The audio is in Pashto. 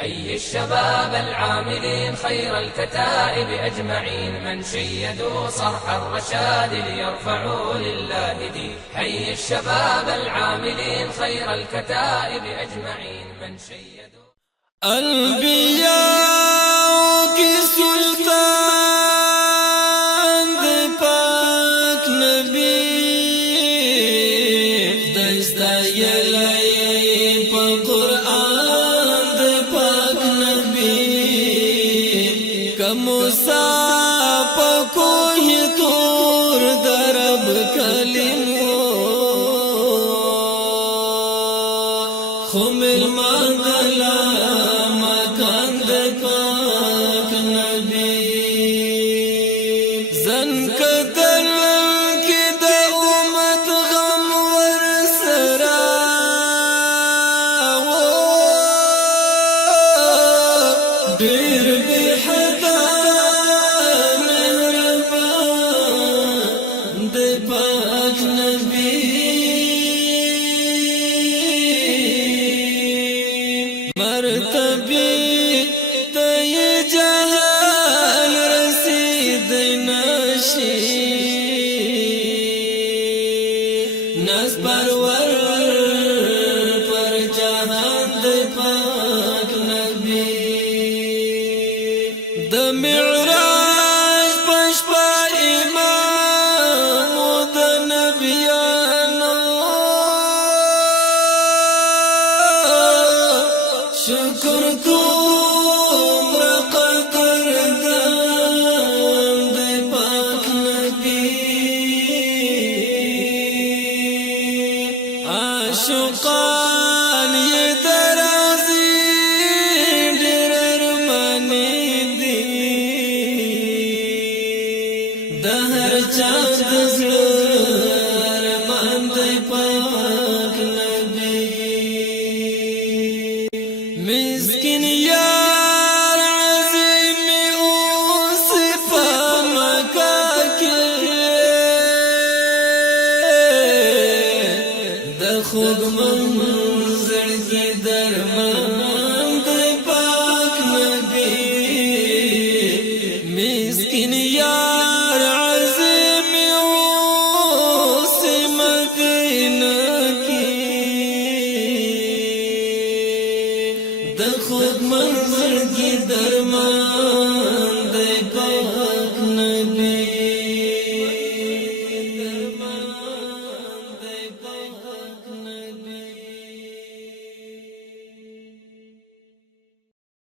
حي الشباب العاملين خير الكتائب أجمعين، من شيدوا صرح الرشاد ليرفعوا لله دين. حي الشباب العاملين خير الكتائب أجمعين، من شيدوا الانبیاء کی سلطان دے پاک نبی دستا یلای پا قرآن دے پاک نبی کا موسیٰ پا کوہ تور درب کلمو خمل ماندلا ناس پرور پر جهان د پاک نبی د معراج پشپا امام د نبیانو شکر کوم را قدر د پاک نبی عاشقان یہ درازی ډېر ارماني دي د هر چا د زړه ارمان دی پاک نبی مسکین یار عظیم اوس په مکه کې خوږ منظر کی درمان دی پاک نبی مسکین یار عظیم اوس مدینہ کی د خوږ منظر کی درمان